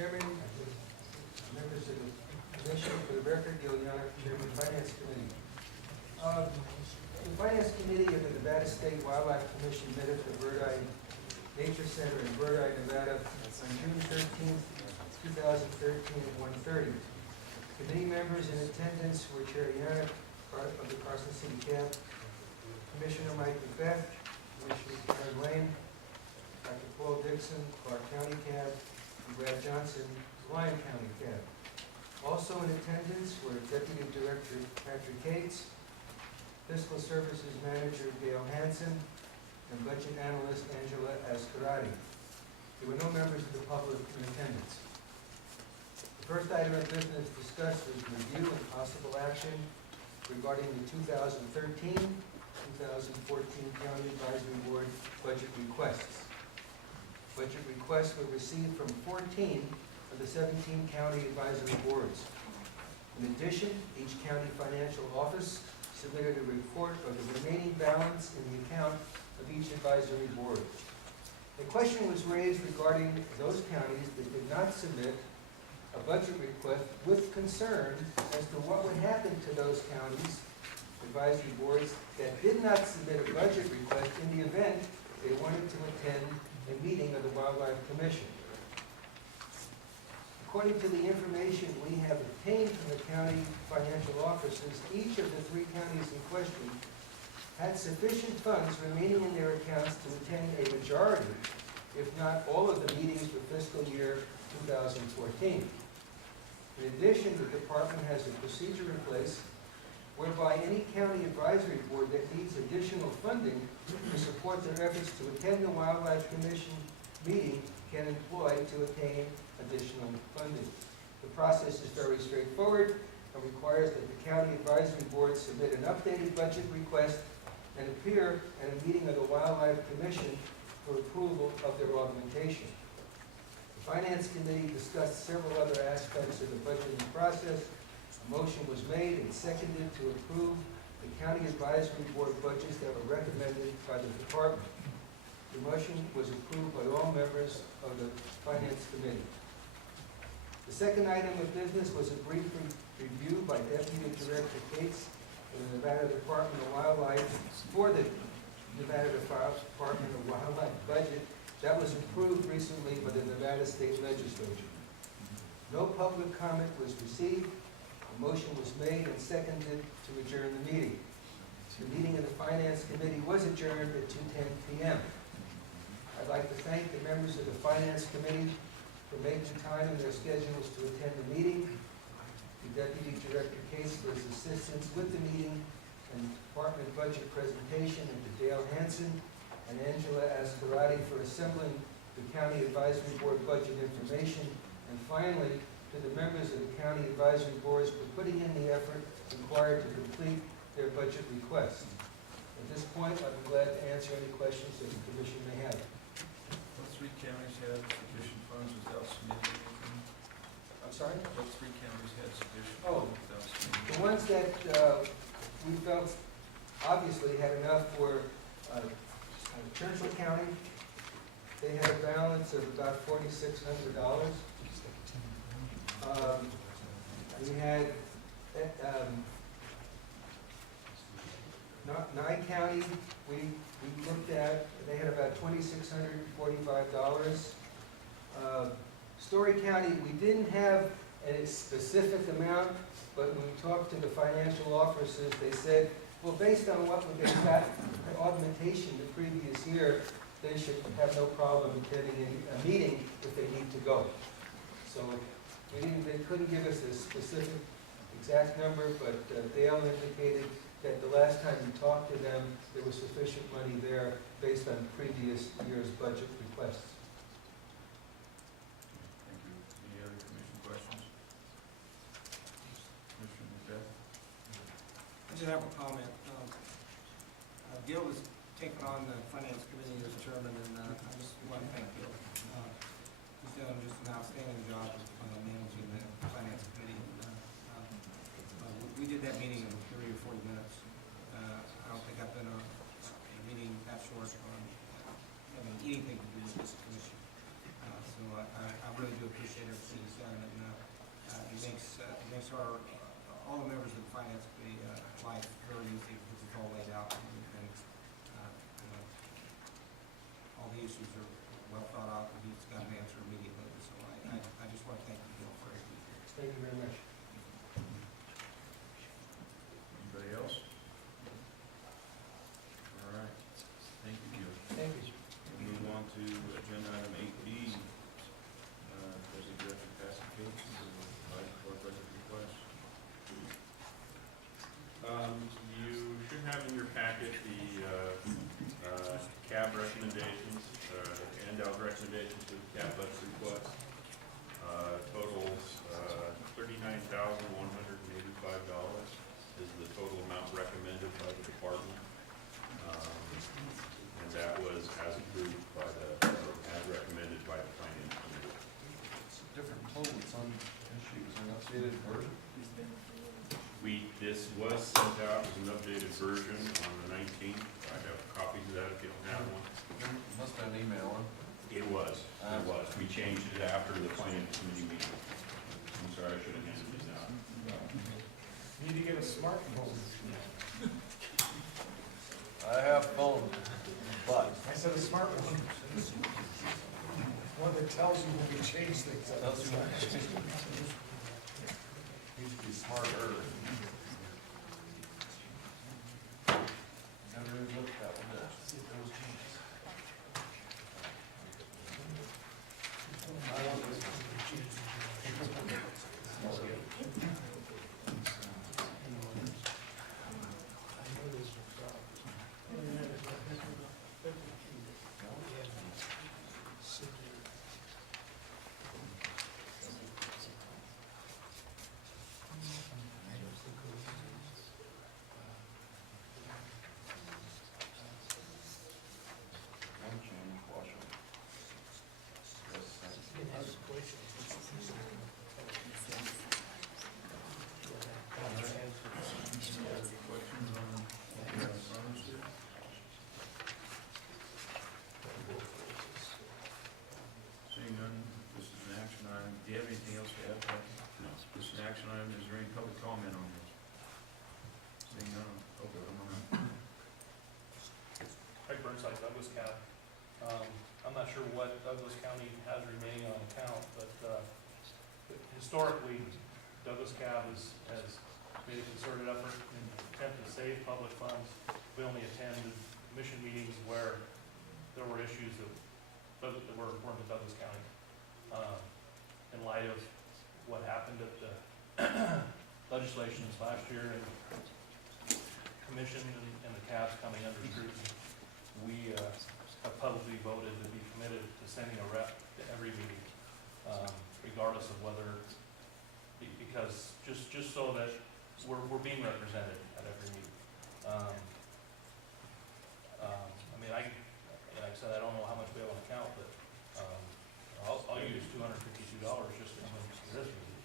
Chairman, members of the Commission, for the record, Gil Yannick, Chairman of the Finance Committee. The Finance Committee of the Nevada State Wildlife Commission met at the Birdeye Nature Center in Birdeye, Nevada on June 13th, 2013 at 1:30. Committee members in attendance were Chair Yannick of the Carson City CAB, Commissioner Mike McBeth, Commissioner Karen Lane, Dr. Paul Dixon, Clark County CAB, and Brad Johnson, Lyon County CAB. Also in attendance were Deputy Director Patrick Cates, Fiscal Services Manager Gail Hansen, and Budget Analyst Angela Ascarati. There were no members of the public in attendance. The first item of business discussed was review and possible action regarding the 2013-2014 County Advisory Board budget requests. Budget requests were received from 14 of the 17 county advisory boards. In addition, each county financial office submitted a report of the remaining balance in the account of each advisory board. A question was raised regarding those counties that did not submit a budget request with concern as to what would happen to those counties, advisory boards, that did not submit a budget request in the event they wanted to attend a meeting of the Wildlife Commission. According to the information we have obtained from the county financial offices, each of the three counties in question had sufficient funds remaining in their accounts to attend a majority, if not all of the meetings for fiscal year 2014. In addition, the department has a procedure in place whereby any county advisory board that needs additional funding to support their efforts to attend the Wildlife Commission meeting can employ to attain additional funding. The process is very straightforward and requires that the county advisory board submit an updated budget request and appear at a meeting of the Wildlife Commission for approval of their augmentation. The Finance Committee discussed several other aspects of the budgeting process. A motion was made and seconded to approve the county advisory board budgets that were recommended by the department. The motion was approved by all members of the Finance Committee. The second item of business was a brief review by Deputy Director Cates of the Nevada Department of Wildlife for the Nevada Department of Wildlife budget that was approved recently by the Nevada State Legislature. No public comment was received. A motion was made and seconded to adjourn the meeting. The meeting of the Finance Committee was adjourned at 2:10 p.m. I'd like to thank the members of the Finance Committee for making time in their schedules to attend the meeting, to Deputy Director Case for his assistance with the meeting and department budget presentation, and to Dale Hansen and Angela Ascarati for assembling the County Advisory Board budget information, and finally, to the members of the County Advisory Boards for putting in the effort required to complete their budget requests. At this point, I'd be glad to answer any questions that the Commission may have. What three counties had sufficient funds without submitting anything? I'm sorry? What three counties had sufficient Oh, funds without submitting? the ones that we felt obviously had enough were Churchill County. They had a balance of about $4,600. We had Nye County, we looked at, they had about $2,645. Story County, we didn't have a specific amount, but when we talked to the financial officers, they said, well, based on what they got an augmentation the previous year, they should have no problem attending a meeting if they need to go. So they couldn't give us a specific exact number, but Dale indicated that the last time we talked to them, there was sufficient money there based on previous year's budget requests. Thank you. Any other commission questions? Commissioner McBeth? I just have a comment. Gil has taken on the Finance Committee as chairman, and I just want to thank Gil. He's done just an outstanding job of managing the Finance Committee. We did that meeting in 30 or 40 minutes. I don't think I've been on a meeting that short on having anything to do with this commission. So I really do appreciate everything he's done, and he makes our, all the members of the finance committee, life very easy, because it's all laid out, and all the issues are well thought out, and he's got an answer immediately, so I just want to thank you, Bill, for everything. Thank you very much. Anybody else? All right, thank you, Gil. Thank you. We'll move on to agenda item 8B, there's a draft classification for court record request. You should have in your packet the CAB recommendations, handout recommendations for the CAB budget request. Totals $39,185 is the total amount recommended by the department. And that was as approved by as recommended by the finance committee. It's a different total, it's on issues, an updated version. This was sent out as an updated version on the 19th. I have copies of that if you don't have one. It must have been an email, huh? It was. We changed it after the finance committee meeting. I'm sorry, I should have handed this out. Need to get a smartphone. I have phone, but. I said a smartphone. One that tells you when we change things. Tells you when to change. Needs to be smarter. Never even looked at one. See if there was changes. I want this one. One change, wash it. Questions on bonus here? Seeing none, this is an action item. Do you have anything else to add, Pat? No. This is an action item. Is there any public comment on this? Seeing none, okay, come on. Craig Burnside, Douglas County. I'm not sure what Douglas County has remaining on account, but historically, Douglas County has made a concerted effort in an attempt to save public funds. We only attended commission meetings where there were issues that were important to Douglas County. In light of what happened at the legislations last year and commission and the CABs coming under scrutiny, we have publicly voted to be committed to sending a rep to every meeting, regardless of whether, because just so that we're being represented at every meeting. I mean, like I said, I don't know how much we have on account, but I'll use $252 just to come into this meeting.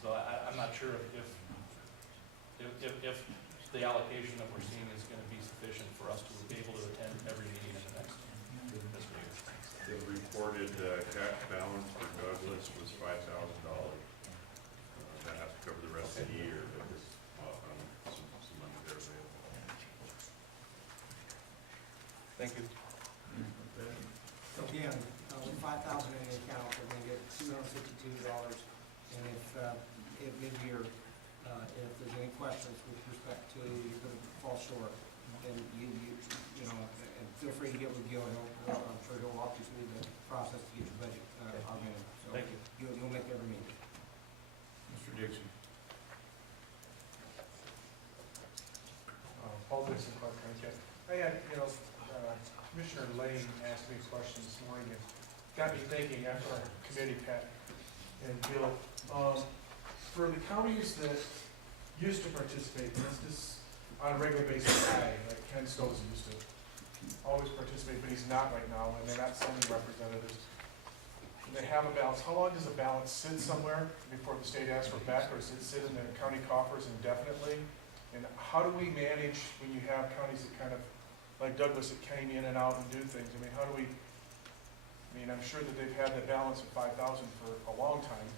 So I'm not sure if the allocation that we're seeing is gonna be sufficient for us to be able to attend every meeting in the next fiscal year. The reported cash balance for Douglas was $5,000. That has to cover the rest of the year, but there's some money there available. Thank you. So again, with 5,000 in the account, we're gonna get $252, and if mid-year, if there's any questions with respect to you're gonna fall short, then you know, and feel free to get with Gil, I'm sure he'll walk you through the process to get your budget augmented. So Thank you. You'll make every meeting. Mr. Dixon. Paul Dixon, Clark County County. I had, Commissioner Lane asked me a question this morning and got me thinking after our committee, Pat and Bill. For the counties that used to participate, this on a regular basis, like Ken Stoves used to always participate, but he's not right now, and they're not sending representatives. And they have a balance. How long does a balance sit somewhere before the state asks for it back, or does it sit in the county coffers indefinitely? And how do we manage when you have counties that kind of, like Douglas, that came in and out and do things? I mean, how do we I mean, I'm sure that they've had that balance of 5,000 for a long time,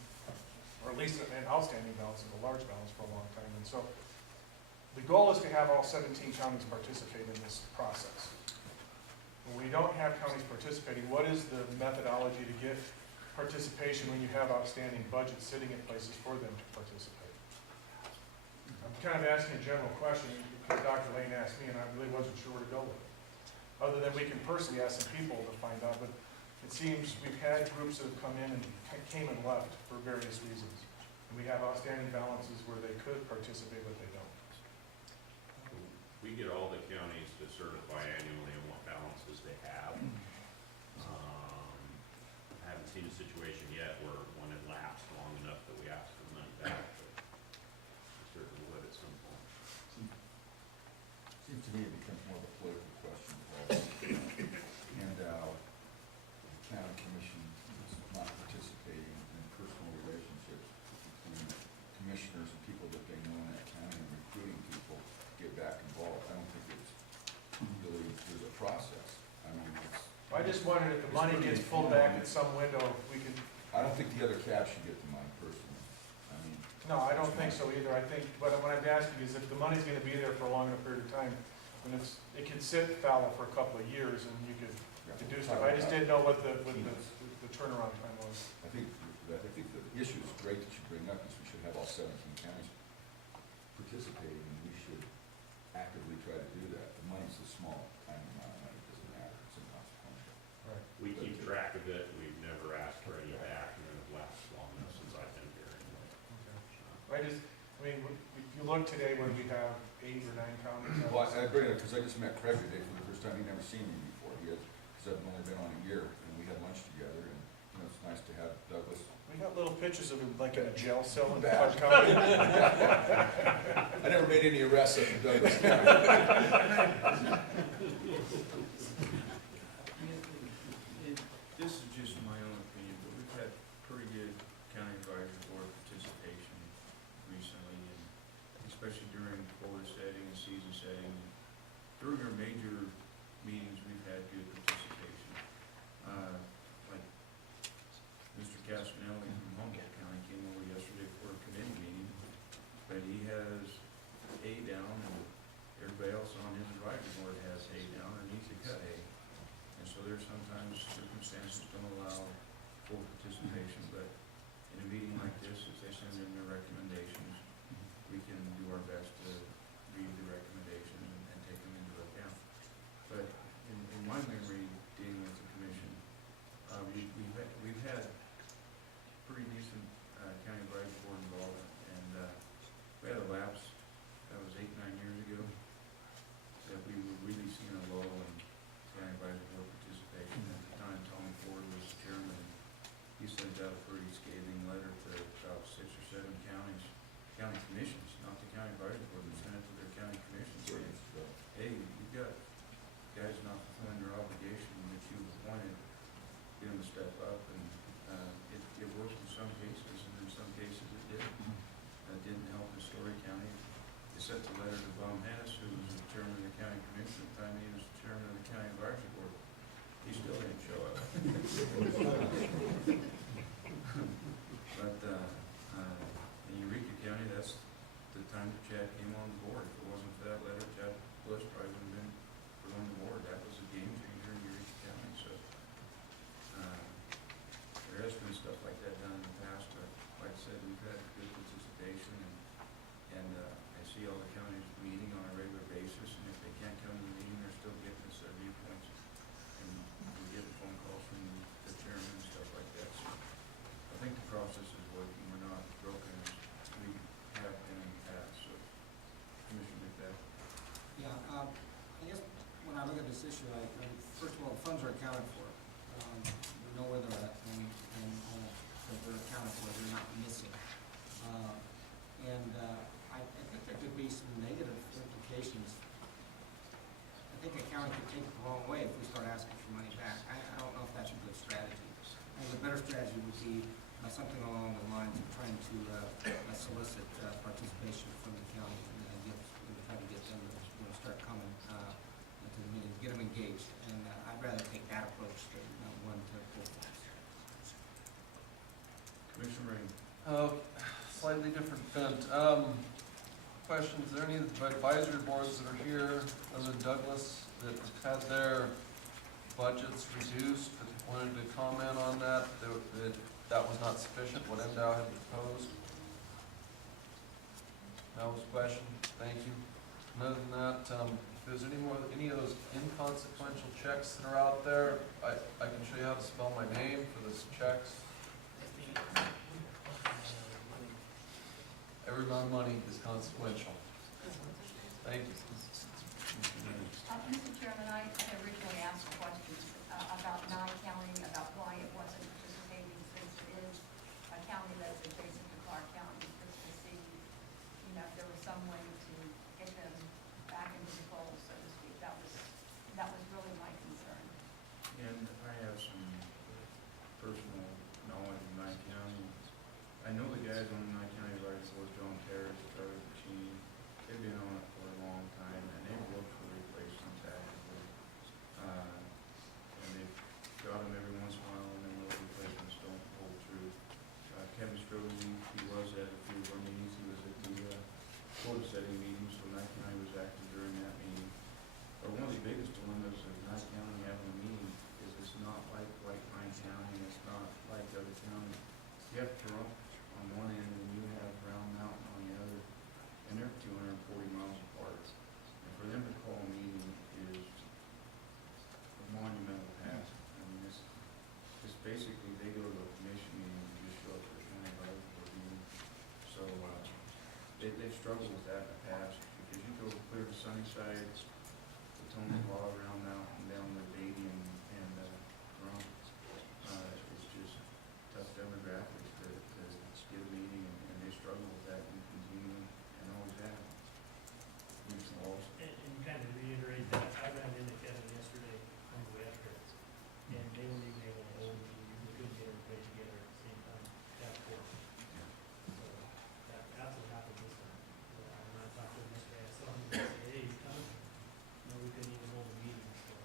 or at least an outstanding balance of a large balance for a long time. And so the goal is to have all 17 counties participate in this process. When we don't have counties participating, what is the methodology to get participation when you have outstanding budgets sitting in places for them to participate? I'm kind of asking a general question because Dr. Lane asked me and I really wasn't sure where to go with it. Other than we can personally ask some people to find out, but it seems we've had groups that have come in and came and left for various reasons. And we have outstanding balances where they could participate, but they don't. We get all the counties to certify annually on what balances they have. I haven't seen a situation yet where one had lapsed long enough that we asked for money back, but we certainly would at some point. Seems to me it becomes more of a political question, Paul. And the county commission is not participating in personal relationships between commissioners and people that they know in that county and recruiting people to get back involved. I don't think it's really, there's a process. I mean, it's. I just wondered if the money gets pulled back in some window, we can, I don't think the other cab should get the money personally. I mean, no, I don't think so either. I think, but what I'm asking is if the money's gonna be there for a long enough period of time, then it can sit fallow for a couple of years and you could do stuff. I just didn't know what the turnaround time was. I think the issue is great that you bring up, is we should have all 17 counties participating, and we should actively try to do that. The money's a small, tiny amount of money, it doesn't matter, it's inconsequential. We keep track of it, we've never asked for any back, and it lasts long enough since I've been here anyway. I mean, if you look today, what do we have, 8 or 9 counties? Well, I bring it up because I just met Craig today for the first time, he'd never seen me before, because I've only been on a year, and we had lunch together, and, you know, it's nice to have Douglas. We got little pictures of him like in a jail cell in Bad. Clark County. I never made any arrests up in Douglas County. This is just my own opinion, but we've had pretty good county advisory board participation recently, and especially during quota setting and season setting. During our major meetings, we've had good participation. Like Mr. Castanelli from Humboldt County came over yesterday for a committee meeting, but he has hay down, and everybody else on his advisory board has hay down, and needs to cut hay. And so there's sometimes circumstances don't allow full participation, but in a meeting like this, if they send in their recommendations, we can do our best to read the recommendations and take them into account. But in my memory, dealing with the commission, we've had pretty decent county advisory board involvement, and we had a lapse, that was 8, 9 years ago, that we were really seeing a lull in county advisory board participation. At the time, Tony Ford was chairman, and he sent out a pretty scathing letter to about 6 or 7 counties, county commissions, not the county advisory board, but sent it to their county commissions saying, hey, you've got guys not fulfilling their obligation that you appointed, get them to step up, and it worked in some cases, and in some cases it didn't. It didn't help in Story County. They sent the letter to Bob Hess, who was the chairman of the county commission at the time, he was the chairman of the county advisory board. He still didn't show up. But in Eureka County, that's the time that Chad came on the board. If it wasn't for that letter, Chad Bush probably wouldn't have been put on the board. That was a game changer in Eureka County. So there has been stuff like that done in the past, but like I said, we've had good participation, and I see all the counties meeting on a regular basis, and if they can't come to the meeting, they're still getting us their viewpoints, and we're getting phone calls from the chairman and stuff like that. So I think the process is working. We're not broken as we have been in the past. So, Commissioner McBeth. Yeah, I guess when I look at this issue, first of all, the funds are accounted for. We know where they're at, and that they're accounted for, they're not missing. I think there could be some negative implications. I think a county could take it the wrong way if we start asking for money back. I don't know if that's a good strategy. I think a better strategy would be something along the lines of trying to solicit participation from the county and try to get them to start coming to the meeting, get them engaged. And I'd rather take that approach than one to pull Slightly different bent. Questions, are there any advisory boards that are here, other than Douglas, that had their budgets reduced, that wanted to comment on that, that was not sufficient, what MDOW had proposed? That was a question, thank you. And other than that, if there's any of those inconsequential checks that are out there, I can show you how to spell my name for those checks. Every amount of money is consequential. Thank you. Mr. Chairman, I had originally asked questions about Nye County, about why it wasn't participating since it is a county that's adjacent to Clark County, just to see, you know, if there was some way to get them back into the fold, so to speak. That was really my concern. And I have some personal knowledge of Nye County. I know the guys on the Nye County Advisory Board, John Terrace, Charlie Machine, they've been on it for a long time, and they've looked for replacements actively. And they've got them every once in a while, and then those replacements don't hold true. Kevin Strode, he was at a few of our meetings, he was at the quota setting meeting, so Nye County was active during that meeting. But one of the biggest dilemmas of Nye County having a meeting is it's not like White Pine County, it's not like other counties. You have Pahrump on one end and you have Round Mountain on the other, and they're 240 miles apart. And for them to call a meeting is a monumental task. I mean, it's basically, they go to a commission meeting and just show up for a county advisory board meeting. So, they've struggled with that in the past, because you go clear to Sunnyside, Potomac, Law, Round Mountain, down to Beatty and Pahrump. It's just tough demographics to get a meeting, and they struggle with that and continue, and always have. We've lost. And kind of reiterate that, I ran into Kevin yesterday on the way up here, and they weren't even able to hold a meeting, we couldn't get everybody together at the same time, that work. So, that's what happened this time. When I talked to him yesterday, I saw him, and I said, hey, you coming? No, we couldn't even hold a meeting, so.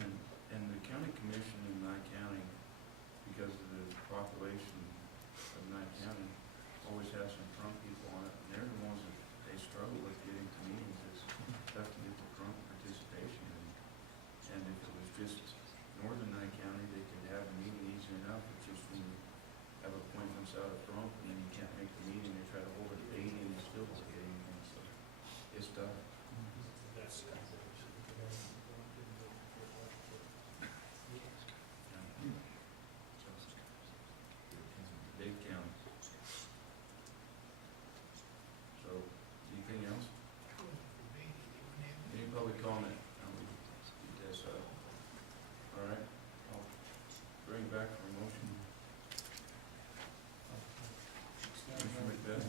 And the county commission in Nye County, because of the population of Nye County, always has some Trump people on it, and they're the ones that they struggle with getting to meetings. It's tough to get the Trump participation, and if it was just northern Nye County, they could have a meeting easy enough. It's just when you have appointments out of Trump, and then you can't make the meeting, they try to hold it at 80, and they still don't get anything, so it's tough. That's Big county. So, anything else? Any public comment? We get this up. All right, I'll bring it back for a motion. Commissioner Macbeth?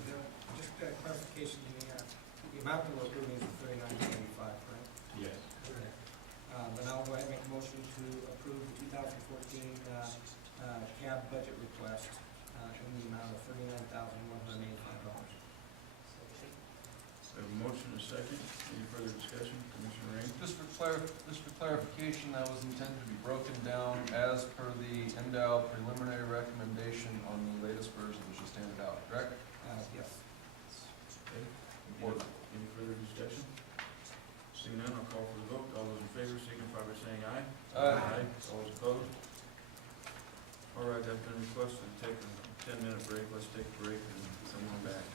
Just a clarification, the amount that we're approving is $39.75, right? Yes. Then I'll go ahead and make a motion to approve the 2014 cab budget request in the amount of $39,185. We have a motion and a second. Any further discussion? Commissioner Rain? Just for clarification, that was intended to be broken down as per the MDOW preliminary recommendation on the latest version, which is handed out, correct? Yes. Okay. Important. Any further discussion? Seeing none, I'll call for the vote. All those in favor signify by saying aye. Aye. All those opposed? All right, I've been requested to take a 10-minute break. Let's take a break and come on back.